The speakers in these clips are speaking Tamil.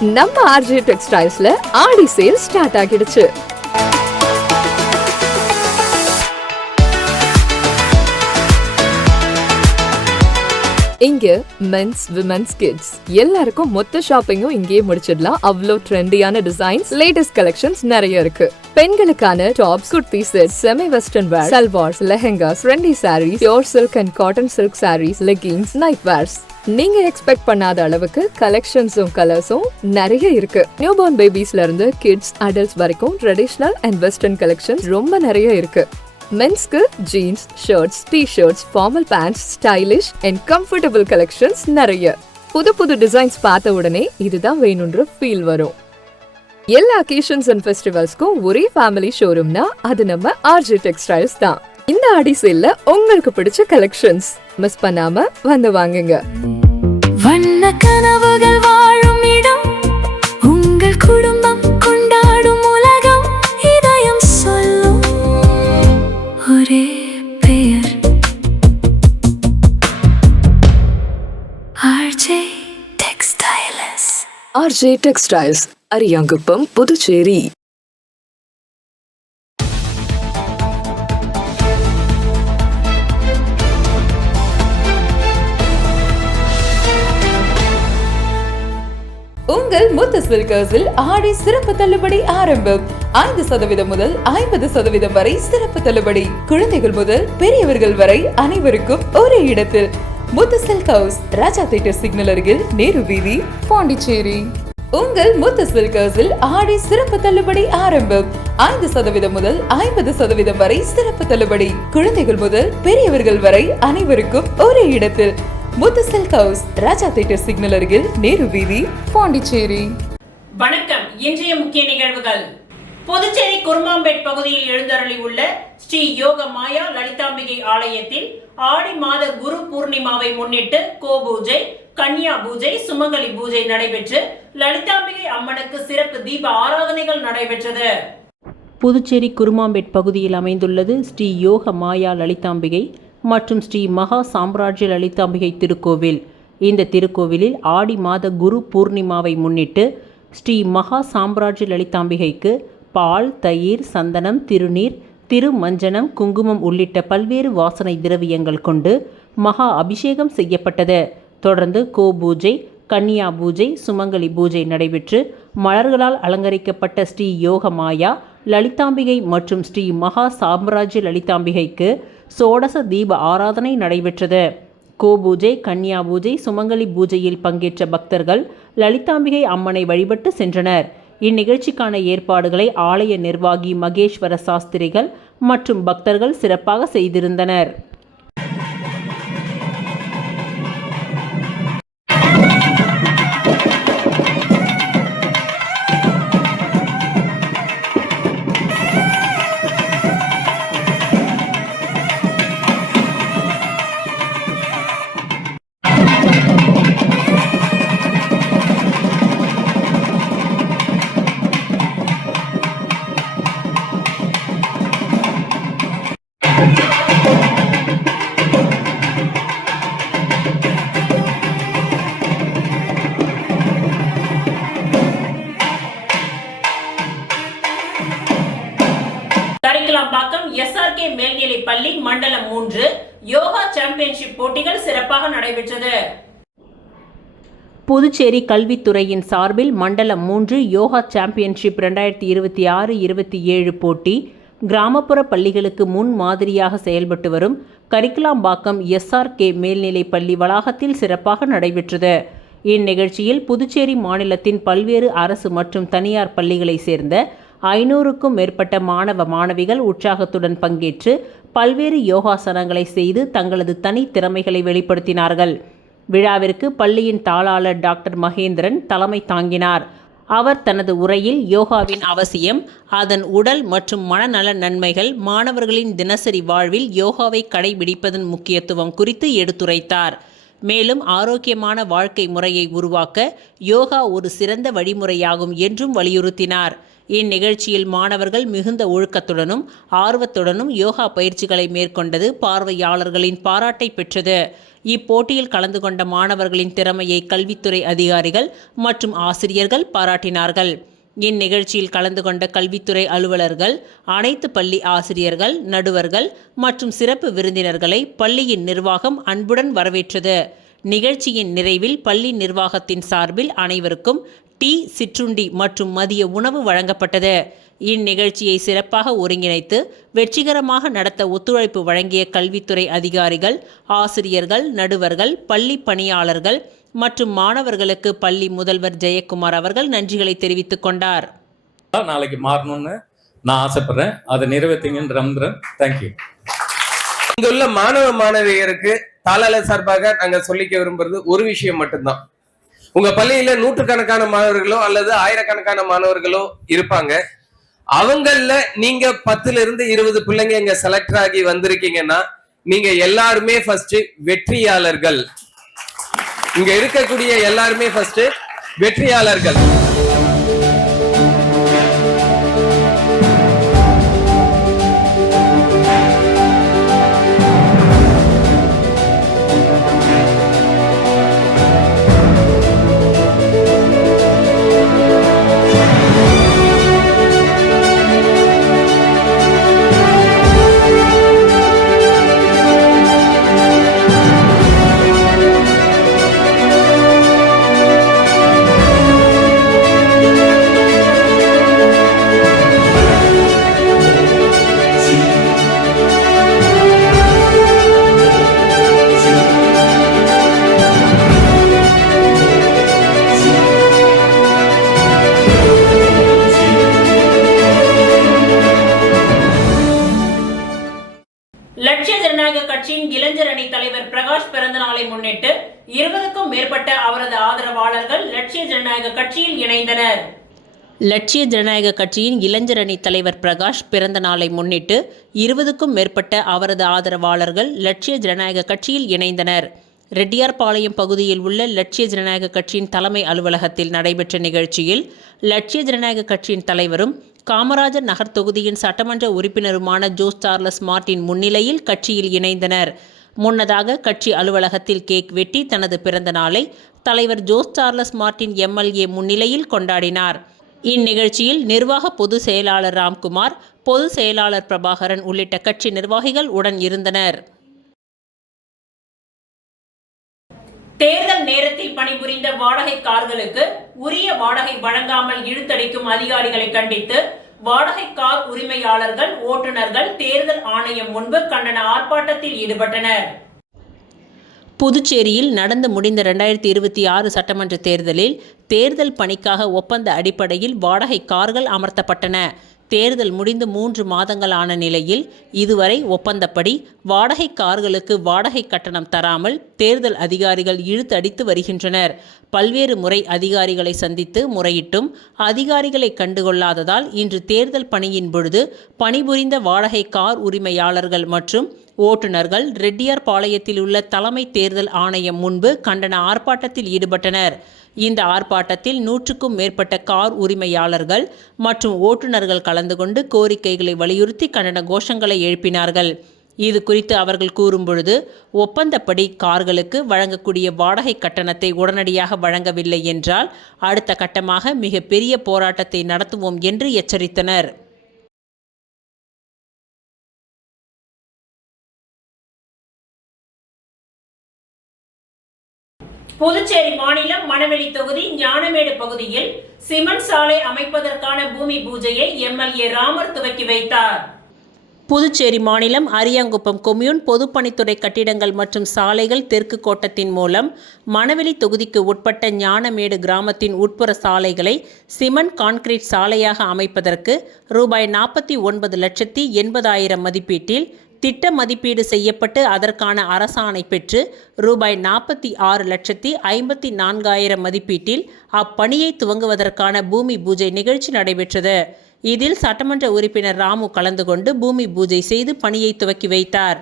நம்ம ஆர்ஜே டெக்ஸ்டைல்ஸ்ல ஆடி சேல் ஸ்டார்ட் ஆகிடுச்சு. இங்க மென்ஸ், விமென்ஸ், கிட்ஸ் எல்லாருக்கும் மொத்த ஷாப்பிங்கும் இங்கேயே முடிச்சிடலாம். அவ்வளோ ட்ரெண்டியான டிசைன்ஸ், லேட்டஸ்ட் கலெக்ஷன்ஸ் நிறைய இருக்கு. பெண்களுக்கான tops, kurti set, semi western wear, salwars, lehengas, trendy sarees, pure silk and cotton silk sarees, leggings, night wears, நீங்க எக்ஸ்பெக்ட் பண்ணாத அளவுக்கு கலெக்ஷன்ஸும் கலர்ஸும் நிறைய இருக்கு. நியூ பார்ன் பேபிஸ்ல இருந்து கிட்ஸ், அடல்ட்ஸ் வரைக்கும் ட்ரெடிஷனல் அண்ட் வெஸ்டர்ன் கலெக்ஷன்ஸ் ரொம்ப நிறைய இருக்கு. மென்ஸ்க்கு jeans, shirts, T-shirts, formal pants, stylish and comfortable collections நிறைய. புது புது டிசைன்ஸ் பார்த்த உடனே இதுதான் வேணும்ன்ற ஃபீல் வரும். எல்லா அக்கேஷன்ஸ் அண்ட் ஃபெஸ்டிவல்ஸ்க்கும் ஒரே ஃபேமிலி ஷோரூம்னா அது நம்ம ஆர்ஜே டெக்ஸ்டைல்ஸ் தான். இந்த ஆடி சேல்ல உங்களுக்கு பிடிச்ச கலெக்ஷன்ஸ் மிஸ் பண்ணாம வந்து வாங்குங்க. வண்ண கனவுகள் வாழும் இடம், உங்கள் குடும்பம் கொண்டாடும் உலகம், இதயம் சொல்லும் ஒரே பெயர், RJ textiles. RJ textiles, Ariyankuppam, Puducherry. உங்கள் முத்து சில்கர்ஸில் ஆடி சிறப்பு தள்ளுபடி ஆரம்பம். 5% முதல் 50% வரை சிறப்பு தள்ளுபடி. குழந்தைகள் முதல் பெரியவர்கள் வரை அனைவருக்கும் ஒரே இடத்தில். முத்து சில்க் ஹவுஸ், ராஜா தியேட்டர் சிக்னல் அருகில், நேரு வீதி, பாண்டிச்சேரி. உங்கள் முத்து சில்கர்ஸில் ஆடி சிறப்பு தள்ளுபடி ஆரம்பம். 5% முதல் 50% வரை சிறப்பு தள்ளுபடி. குழந்தைகள் முதல் பெரியவர்கள் வரை அனைவருக்கும் ஒரே இடத்தில். முத்து சில்க் ஹவுஸ், ராஜா தியேட்டர் சிக்னல் அருகில், நேரு வீதி, பாண்டிச்சேரி. வணக்கம். இன்றைய முக்கிய நிகழ்வுகள். புதுச்சேரி குருமாம்பேட் பகுதியில் எழுந்தருளி உள்ள ஸ்ரீ யோக மாயா லலிதாம்பிகை ஆலயத்தில் ஆடி மாத குரு பூர்ணிமாவை முன்னிட்டு கோபூஜை, கன்னியா பூஜை, சுமங்கலி பூஜை நடைபெற்று லலிதாம்பிகை அம்மனுக்கு சிறப்பு தீப ஆராதனைகள் நடைபெற்றது. புதுச்சேரி குருமாம்பேட் பகுதியில் அமைந்துள்ளது ஸ்ரீ யோக மாயா லலிதாம்பிகை மற்றும் ஸ்ரீ மகா சாம்ராஜ்ய லலிதாம்பிகை திருக்கோவில். இந்த திருக்கோவிலில் ஆடி மாத குரு பூர்ணிமாவை முன்னிட்டு ஸ்ரீ மகா சாம்ராஜ்ய லலிதாம்பிகைக்கு பால், தயிர், சந்தனம், திருநீர், திருமஞ்சனம், குங்குமம் உள்ளிட்ட பல்வேறு வாசனை திரவியங்கள் கொண்டு மகா அபிஷேகம் செய்யப்பட்டது. தொடர்ந்து கோபூஜை, கன்னியா பூஜை, சுமங்கலி பூஜை நடைபெற்று மலர்களால் அலங்கரிக்கப்பட்ட ஸ்ரீ யோக மாயா லலிதாம்பிகை மற்றும் ஸ்ரீ மகா சாம்ராஜ்ய லலிதாம்பிகைக்கு சோடச தீப ஆராதனை நடைபெற்றது. கோபூஜை, கன்னியா பூஜை, சுமங்கலி பூஜையில் பங்கேற்ற பக்தர்கள் லலிதாம்பிகை அம்மனை வழிபட்டு சென்றனர். இந்நிகழ்ச்சிக்கான ஏற்பாடுகளை ஆலய நிர்வாகி மகேஸ்வர சாஸ்திரிகள் மற்றும் பக்தர்கள் சிறப்பாக செய்திருந்தனர். கரிக்கலாம்பாக்கம் SRK மேல்நிலை பள்ளி மண்டலம் 3 யோகா சாம்பியன்ஷிப் போட்டிகள் சிறப்பாக நடைபெற்றது. புதுச்சேரி கல்வித்துறையின் சார்பில் மண்டலம் 3 யோகா சாம்பியன்ஷிப் 2026-27 போட்டி கிராமப்புற பள்ளிகளுக்கு முன் மாதிரியாக செயல்பட்டு வரும் கரிக்கலாம்பாக்கம் SRK மேல்நிலை பள்ளி வளாகத்தில் சிறப்பாக நடைபெற்றது. இந்நிகழ்ச்சியில் புதுச்சேரி மாநிலத்தின் பல்வேறு அரசு மற்றும் தனியார் பள்ளிகளை சேர்ந்த 500க்கும் மேற்பட்ட மாணவ மாணவிகள் உற்சாகத்துடன் பங்கேற்று பல்வேறு யோகாசனங்களை செய்து தங்களது தனி திறமைகளை வெளிப்படுத்தினார்கள். விழாவிற்கு பள்ளியின் தாளாளர் டாக்டர் மகேந்திரன் தலைமை தாங்கினார். அவர் தனது உரையில் யோகாவின் அவசியம், அதன் உடல் மற்றும் மனநல நன்மைகள், மாணவர்களின் தினசரி வாழ்வில் யோகாவை கடைபிடிப்பதன் முக்கியத்துவம் குறித்து எடுத்துரைத்தார். மேலும் ஆரோக்கியமான வாழ்க்கை முறையை உருவாக்க யோகா ஒரு சிறந்த வழிமுறையாகும் என்றும் வலியுறுத்தினார். இந்நிகழ்ச்சியில் மாணவர்கள் மிகுந்த ஒழுக்கத்துடனும் ஆர்வத்துடனும் யோகா பயிற்சிகளை மேற்கொண்டது பார்வையாளர்களின் பாராட்டை பெற்றது. இப்போட்டியில் கலந்து கொண்ட மாணவர்களின் திறமையை கல்வித்துறை அதிகாரிகள் மற்றும் ஆசிரியர்கள் பாராட்டினார்கள். இந்நிகழ்ச்சியில் கலந்து கொண்ட கல்வித்துறை அலுவலர்கள், அனைத்து பள்ளி ஆசிரியர்கள், நடுவர்கள் மற்றும் சிறப்பு விருந்தினர்களை பள்ளியின் நிர்வாகம் அன்புடன் வரவேற்றது. நிகழ்ச்சியின் நிறைவில் பள்ளி நிர்வாகத்தின் சார்பில் அனைவருக்கும் டீ, சிற்றுண்டி மற்றும் மதிய உணவு வழங்கப்பட்டது. இந்நிகழ்ச்சியை சிறப்பாக ஒருங்கிணைத்து வெற்றிகரமாக நடத்த ஒத்துழைப்பு வழங்கிய கல்வித்துறை அதிகாரிகள், ஆசிரியர்கள், நடுவர்கள், பள்ளி பணியாளர்கள் மற்றும் மாணவர்களுக்கு பள்ளி முதல்வர் ஜெயக்குமார் அவர்கள் நன்றிகளை தெரிவித்துக் கொண்டார். நாளைக்கு மாறணும்னு நான் ஆசைப்படுறேன். அதை நிறைவேற்றுங்கன்னு நம்புறேன். தேங்க்யூ. இங்குள்ள மாணவ மாணவியருக்கு தாளாளர் சார்பாக நாங்க சொல்லிக்க விரும்புறது ஒரு விஷயம் மட்டும்தான். உங்க பள்ளியில நூற்றுக்கணக்கான மாணவர்களோ அல்லது ஆயிரக்கணக்கான மாணவர்களோ இருப்பாங்க. அவங்கள நீங்க 10 இருந்து 20 பிள்ளைங்க இங்க செலக்ட் ஆகி வந்திருக்கீங்கன்னா நீங்க எல்லாருமே ஃபர்ஸ்ட் வெற்றியாளர்கள். இங்க இருக்கக்கூடிய எல்லாருமே ஃபர்ஸ்ட் வெற்றியாளர்கள். லட்சிய ஜனநாயக கட்சியின் இளைஞர் அணி தலைவர் பிரகாஷ் பிறந்த நாளை முன்னிட்டு 20க்கும் மேற்பட்ட அவரது ஆதரவாளர்கள் லட்சிய ஜனநாயக கட்சியில் இணைந்தனர். லட்சிய ஜனநாயக கட்சியின் இளைஞர் அணி தலைவர் பிரகாஷ் பிறந்த நாளை முன்னிட்டு 20க்கும் மேற்பட்ட அவரது ஆதரவாளர்கள் லட்சிய ஜனநாயக கட்சியில் இணைந்தனர். ரெட்டியார்பாளையம் பகுதியில் உள்ள லட்சிய ஜனநாயக கட்சியின் தலைமை அலுவலகத்தில் நடைபெற்ற நிகழ்ச்சியில் லட்சிய ஜனநாயக கட்சியின் தலைவரும் காமராஜர் நகர் தொகுதியின் சட்டமன்ற உறுப்பினருமான ஜோஸ் சார்லஸ் மார்ட்டின் முன்னிலையில் கட்சியில் இணைந்தனர். முன்னதாக கட்சி அலுவலகத்தில் கேக் வெட்டி தனது பிறந்த நாளை தலைவர் ஜோஸ் சார்லஸ் மார்ட்டின் MLA முன்னிலையில் கொண்டாடினார். இந்நிகழ்ச்சியில் நிர்வாக பொதுச் செயலாளர் ராம்குமார், பொதுச் செயலாளர் பிரபாகரன் உள்ளிட்ட கட்சி நிர்வாகிகள் உடன் இருந்தனர். தேர்தல் நேரத்தில் பணிபுரிந்த வாடகை கார்களுக்கு உரிய வாடகை வழங்காமல் இழுத்தடிக்கும் அதிகாரிகளை கண்டித்து வாடகை கார் உரிமையாளர்கள், ஓட்டுநர்கள் தேர்தல் ஆணையம் முன்பு கண்டன ஆர்ப்பாட்டத்தில் ஈடுபட்டனர். புதுச்சேரியில் நடந்து முடிந்த 2026 சட்டமன்ற தேர்தலில் தேர்தல் பணிக்காக ஒப்பந்த அடிப்படையில் வாடகை கார்கள் அமர்த்தப்பட்டன. தேர்தல் முடிந்து 3 மாதங்கள் ஆன நிலையில் இதுவரை ஒப்பந்தப்படி வாடகை கார்களுக்கு வாடகை கட்டணம் தராமல் தேர்தல் அதிகாரிகள் இழுத்தடித்து வருகின்றனர். பல்வேறு முறை அதிகாரிகளை சந்தித்து முறையிட்டும் அதிகாரிகளை கண்டுகொள்ளாததால் இன்று தேர்தல் பணியின் பொழுது பணிபுரிந்த வாடகை கார் உரிமையாளர்கள் மற்றும் ஓட்டுநர்கள் ரெட்டியார்பாளையத்தில் உள்ள தலைமை தேர்தல் ஆணையம் முன்பு கண்டன ஆர்ப்பாட்டத்தில் ஈடுபட்டனர். இந்த ஆர்ப்பாட்டத்தில் 100க்கும் மேற்பட்ட கார் உரிமையாளர்கள் மற்றும் ஓட்டுநர்கள் கலந்து கொண்டு கோரிக்கைகளை வலியுறுத்தி கண்டன கோஷங்களை எழுப்பினார்கள். இது குறித்து அவர்கள் கூறும்பொழுது, ஒப்பந்தப்படி கார்களுக்கு வழங்கக்கூடிய வாடகை கட்டணத்தை உடனடியாக வழங்கவில்லை என்றால் அடுத்த கட்டமாக மிக பெரிய போராட்டத்தை நடத்துவோம் என்று எச்சரித்தனர். புதுச்சேரி மாநிலம் மணவெளி தொகுதி ஞானமேடு பகுதியில் சிமெண்ட் சாலை அமைப்பதற்கான பூமி பூஜையை MLA ராமர் துவக்கி வைத்தார். புதுச்சேரி மாநிலம் அரியாங்குப்பம் கொம்யூன் பொதுப்பணித்துறை கட்டிடங்கள் மற்றும் சாலைகள் தெற்கு கோட்டத்தின் மூலம் மணவெளி தொகுதிக்கு உட்பட்ட ஞானமேடு கிராமத்தின் உட்புற சாலைகளை சிமெண்ட் கான்கிரீட் சாலையாக அமைப்பதற்கு ரூபாய் 49,80,000 மதிப்பீட்டில் திட்ட மதிப்பீடு செய்யப்பட்டு அதற்கான அரசாணை பெற்று ரூபாய் 46,54,000 மதிப்பீட்டில் அப்பணியை துவங்குவதற்கான பூமி பூஜை நிகழ்ச்சி நடைபெற்றது. இதில் சட்டமன்ற உறுப்பினர் ராமு கலந்து கொண்டு பூமி பூஜை செய்து பணியை துவக்கி வைத்தார்.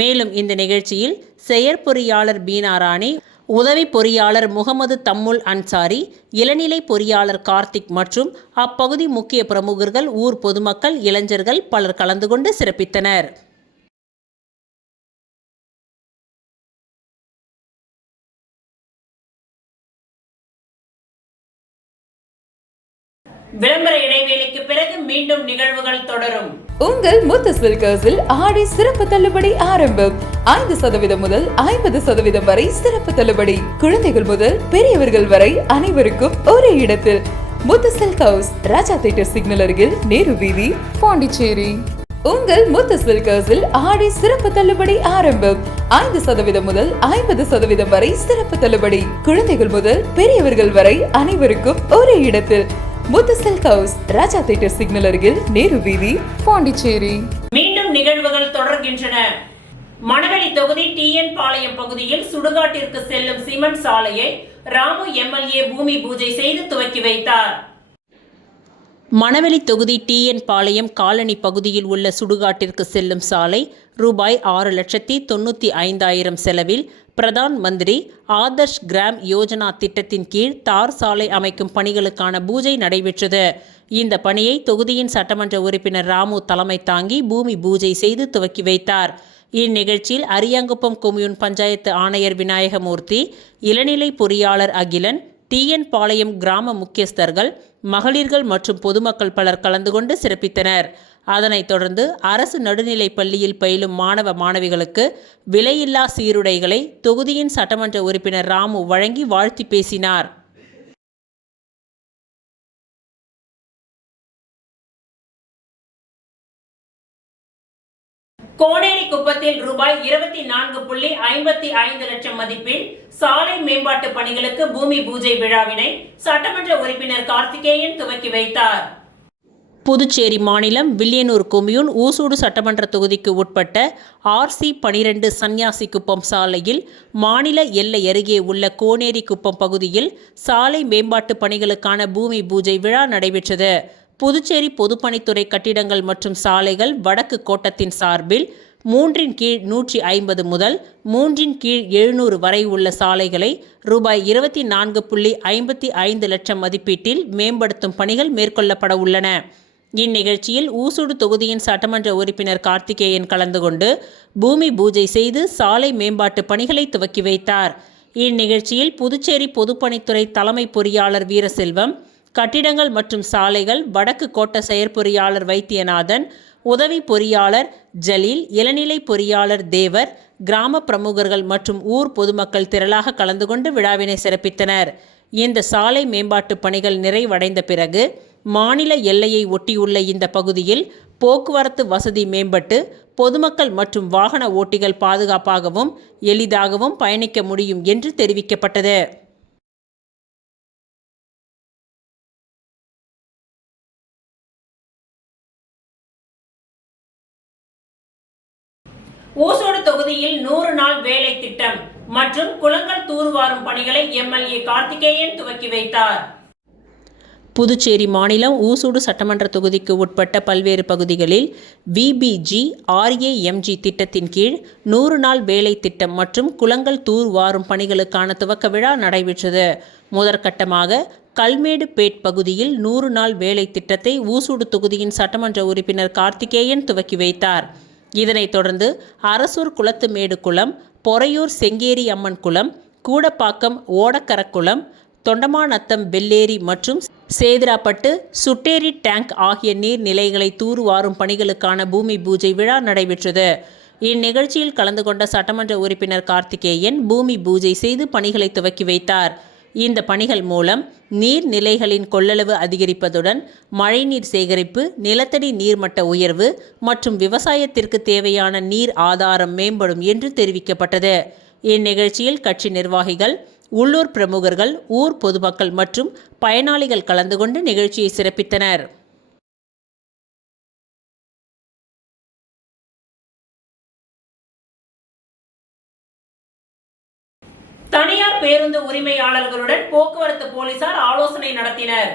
மேலும் இந்த நிகழ்ச்சியில் செயற்பொறியாளர் பீனா ராணி, உதவி பொறியாளர் முகமது தம்முல் அன்சாரி, இளநிலை பொறியாளர் கார்த்திக் மற்றும் அப்பகுதி முக்கிய பிரமுகர்கள், ஊர் பொதுமக்கள், இளைஞர்கள் பலர் கலந்து கொண்டு சிறப்பித்தனர். விளம்பர இடைவேளைக்கு பிறகு மீண்டும் நிகழ்வுகள் தொடரும். உங்கள் முத்து சில்கர்ஸில் ஆடி சிறப்பு தள்ளுபடி ஆரம்பம். 5% முதல் 50% வரை சிறப்பு தள்ளுபடி. குழந்தைகள் முதல் பெரியவர்கள் வரை அனைவருக்கும் ஒரே இடத்தில். முத்து சில்க் ஹவுஸ், ராஜா தியேட்டர் சிக்னல் அருகில், நேரு வீதி, பாண்டிச்சேரி. உங்கள் முத்து சில்கர்ஸில் ஆடி சிறப்பு தள்ளுபடி ஆரம்பம். 5% முதல் 50% வரை சிறப்பு தள்ளுபடி. குழந்தைகள் முதல் பெரியவர்கள் வரை அனைவருக்கும் ஒரே இடத்தில். முத்து சில்க் ஹவுஸ், ராஜா தியேட்டர் சிக்னல் அருகில், நேரு வீதி, பாண்டிச்சேரி. மீண்டும் நிகழ்வுகள் தொடர்கின்றன. மணவெளி தொகுதி டிஎன் பாளையம் பகுதியில் சுடுகாட்டிற்கு செல்லும் சிமெண்ட் சாலையை ராமு எம்எல்ஏ பூமி பூஜை செய்து துவக்கி வைத்தார். மணவெளி தொகுதி டிஎன் பாளையம் காலனி பகுதியில் உள்ள சுடுகாட்டிற்கு செல்லும் சாலை ரூபாய் 6,95,000 செலவில் பிரதான் மந்திரி ஆதர்ஷ் கிராம் யோஜனா திட்டத்தின் கீழ் தார் சாலை அமைக்கும் பணிகளுக்கான பூஜை நடைபெற்றது. இந்த பணியை தொகுதியின் சட்டமன்ற உறுப்பினர் ராமு தலைமை தாங்கி பூமி பூஜை செய்து துவக்கி வைத்தார். இந்நிகழ்ச்சியில் அரியாங்குப்பம் கொம்யூன் பஞ்சாயத்து ஆணையர் விநாயகமூர்த்தி, இளநிலை பொறியாளர் அகிலன், டிஎன் பாளையம் கிராம முக்கியஸ்தர்கள், மகளிர்கள் மற்றும் பொதுமக்கள் பலர் கலந்து கொண்டு சிறப்பித்தனர். அதனைத் தொடர்ந்து அரசு நடுநிலைப் பள்ளியில் பயிலும் மாணவ மாணவிகளுக்கு விலையில்லா சீருடைகளை தொகுதியின் சட்டமன்ற உறுப்பினர் ராமு வழங்கி வாழ்த்தி பேசினார். கோனேரி குப்பத்தில் ரூபாய் 24.55 லட்சம் மதிப்பில் சாலை மேம்பாட்டு பணிகளுக்கு பூமி பூஜை விழாவினை சட்டமன்ற உறுப்பினர் கார்த்திகேயன் துவக்கி வைத்தார். புதுச்சேரி மாநிலம் வில்லியனூர் கொம்யூன் ஊசூடு சட்டமன்ற தொகுதிக்கு உட்பட்ட RC12 சன்னியாசி குப்பம் சாலையில் மாநில எல்லை அருகே உள்ள கோனேரி குப்பம் பகுதியில் சாலை மேம்பாட்டு பணிகளுக்கான பூமி பூஜை விழா நடைபெற்றது. புதுச்சேரி பொதுப்பணித்துறை கட்டிடங்கள் மற்றும் சாலைகள் வடக்கு கோட்டத்தின் சார்பில் 3 கீழ் 150 முதல் 3 கீழ் 700 வரை உள்ள சாலைகளை ரூபாய் 24.55 லட்சம் மதிப்பீட்டில் மேம்படுத்தும் பணிகள் மேற்கொள்ளப்பட உள்ளன. இந்நிகழ்ச்சியில் ஊசூடு தொகுதியின் சட்டமன்ற உறுப்பினர் கார்த்திகேயன் கலந்து கொண்டு பூமி பூஜை செய்து சாலை மேம்பாட்டு பணிகளை துவக்கி வைத்தார். இந்நிகழ்ச்சியில் புதுச்சேரி பொதுப்பணித்துறை தலைமை பொறியாளர் வீரசெல்வம், கட்டிடங்கள் மற்றும் சாலைகள் வடக்கு கோட்ட செயற்பொறியாளர் வைத்தியநாதன், உதவி பொறியாளர் ஜலீல், இளநிலை பொறியாளர் தேவர், கிராம பிரமுகர்கள் மற்றும் ஊர் பொதுமக்கள் திரளாக கலந்து கொண்டு விழாவினை சிறப்பித்தனர். இந்த சாலை மேம்பாட்டு பணிகள் நிறைவடைந்த பிறகு மாநில எல்லையை ஒட்டியுள்ள இந்த பகுதியில் போக்குவரத்து வசதி மேம்பட்டு பொதுமக்கள் மற்றும் வாகன ஓட்டிகள் பாதுகாப்பாகவும் எளிதாகவும் பயணிக்க முடியும் என்று தெரிவிக்கப்பட்டது. ஊசோடு தொகுதியில் 100 நாள் வேலை திட்டம் மற்றும் குளங்கள் தூர்வாரும் பணிகளை எம்எல்ஏ கார்த்திகேயன் துவக்கி வைத்தார். புதுச்சேரி மாநிலம் ஊசூடு சட்டமன்ற தொகுதிக்கு உட்பட்ட பல்வேறு பகுதிகளில் VBG RAMG திட்டத்தின் கீழ் 100 நாள் வேலை திட்டம் மற்றும் குளங்கள் தூர்வாரும் பணிகளுக்கான துவக்க விழா நடைபெற்றது. முதற்கட்டமாக கல்மேடு பேட் பகுதியில் 100 நாள் வேலை திட்டத்தை ஊசூடு தொகுதியின் சட்டமன்ற உறுப்பினர் கார்த்திகேயன் துவக்கி வைத்தார். இதனைத் தொடர்ந்து அரசூர் குளத்துமேடு குளம், பொறையூர் செங்கேரி அம்மன் குளம், கூடப்பாக்கம் ஓடக்கரக்குளம், தொண்டமாநத்தம் வெள்ளேரி மற்றும் சேதிராப்பட்டு சுட்டேரி டேங்க் ஆகிய நீர்நிலைகளை தூர்வாரும் பணிகளுக்கான பூமி பூஜை விழா நடைபெற்றது. இந்நிகழ்ச்சியில் கலந்து கொண்ட சட்டமன்ற உறுப்பினர் கார்த்திகேயன் பூமி பூஜை செய்து பணிகளை துவக்கி வைத்தார். இந்த பணிகள் மூலம் நீர்நிலைகளின் கொள்ளளவு அதிகரிப்பதுடன் மழைநீர் சேகரிப்பு, நிலத்தடி நீர்மட்ட உயர்வு மற்றும் விவசாயத்திற்கு தேவையான நீர் ஆதாரம் மேம்படும் என்று தெரிவிக்கப்பட்டது. இந்நிகழ்ச்சியில் கட்சி நிர்வாகிகள், உள்ளூர் பிரமுகர்கள், ஊர் பொதுமக்கள் மற்றும் பயனாளிகள் கலந்து கொண்டு நிகழ்ச்சியை சிறப்பித்தனர். தனியார் பேருந்து உரிமையாளர்களுடன் போக்குவரத்து போலீசார் ஆலோசனை நடத்தினர்.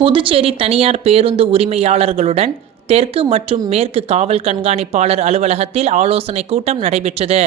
புதுச்சேரி தனியார் பேருந்து உரிமையாளர்களுடன் தெற்கு மற்றும் மேற்கு காவல் கண்காணிப்பாளர் அலுவலகத்தில் ஆலோசனை கூட்டம் நடைபெற்றது.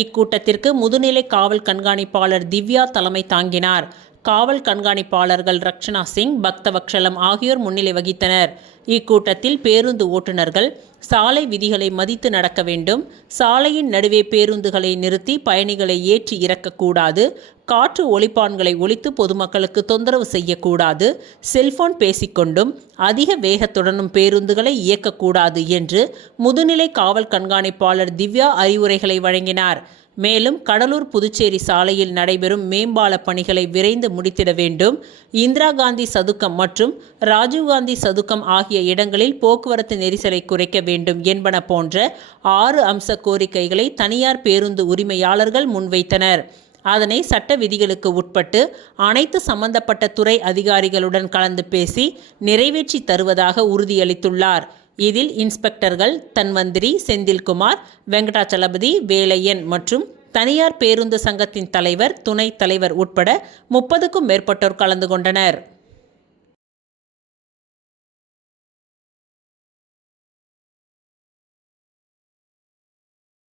இக்கூட்டத்திற்கு முதுநிலை காவல் கண்காணிப்பாளர் திவ்யா தலைமை தாங்கினார். காவல் கண்காணிப்பாளர்கள் ரக்ஷனா சிங், பக்தவக்ஷலம் ஆகியோர் முன்னிலை வகித்தனர். இக்கூட்டத்தில் பேருந்து ஓட்டுநர்கள் சாலை விதிகளை மதித்து நடக்க வேண்டும், சாலையின் நடுவே பேருந்துகளை நிறுத்தி பயணிகளை ஏற்றி இறக்கக்கூடாது, காற்று ஒலிப்பான்களை ஒலித்து பொதுமக்களுக்கு தொந்தரவு செய்யக்கூடாது, செல்போன் பேசிக்கொண்டும் அதிக வேகத்துடனும் பேருந்துகளை இயக்கக்கூடாது என்று முதுநிலை காவல் கண்காணிப்பாளர் திவ்யா அறிவுரைகளை வழங்கினார். மேலும் கடலூர் புதுச்சேரி சாலையில் நடைபெறும் மேம்பால பணிகளை விரைந்து முடித்திட வேண்டும், இந்திரா காந்தி சதுக்கம் மற்றும் ராஜீவ்காந்தி சதுக்கம் ஆகிய இடங்களில் போக்குவரத்து நெரிசலை குறைக்க வேண்டும் என்பன போன்ற 6 அம்ச கோரிக்கைகளை தனியார் பேருந்து உரிமையாளர்கள் முன்வைத்தனர். அதனை சட்ட விதிகளுக்கு உட்பட்டு அனைத்து சம்பந்தப்பட்ட துறை அதிகாரிகளுடன் கலந்து பேசி நிறைவேற்றி தருவதாக உறுதியளித்துள்ளார். இதில் இன்ஸ்பெக்டர்கள் தன்வந்திரி, செந்தில்குமார், வெங்கடாச்சலபதி, வேலையன் மற்றும் தனியார் பேருந்து சங்கத்தின் தலைவர், துணைத் தலைவர் உட்பட 30க்கும் மேற்பட்டோர் கலந்து கொண்டனர்.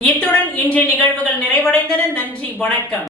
இத்துடன் இன்றைய நிகழ்வுகள் நிறைவடைந்தன. நன்றி, வணக்கம்.